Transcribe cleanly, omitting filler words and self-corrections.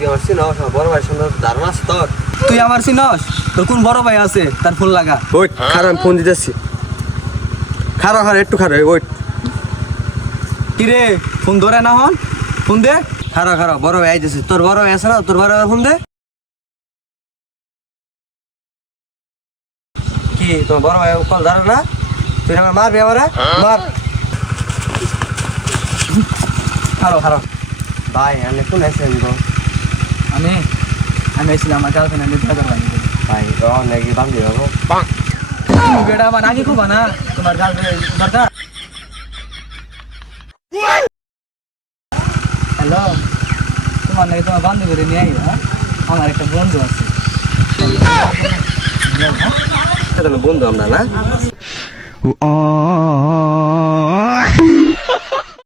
তুই আমার চিনস বড় ভাই সুন্দর ধারণা আছে তোর? তুই আমার চিনস? তোর কোন বড় ভাই আছে তার ফোন লাগা। ওয়েট খারাপ আমি ফোন দিতেছি। খারাপ একটু খারাপ ওয়েট। কিরে ফোন ধরে না হন? ফোন দে। খারাপ বড় ভাই আইতেছে। তোর বড় ভাই আছে না? তোর বড় ভাই ফোন দে। কি তোমার বড় ভাই কল ধরে না? তুই আমার মারবি আমারে? মার। খারাপ ভাই আমি কোন আছেন গো? আমি এসেছিলাম আমার গার্লফ্রেন্ড আমি দেখা করবো। ভাই নাকি বান্ধি যাবো। বেটা আমার আগে খুব না তোমার গার্লফ্রেন্ড দরকার। হ্যালো, তোমার নাকি তোমার বান্ধবীরে নিয়ে আইবা? আমার একটা বন্ধু আছে। বন্ধু আমরা না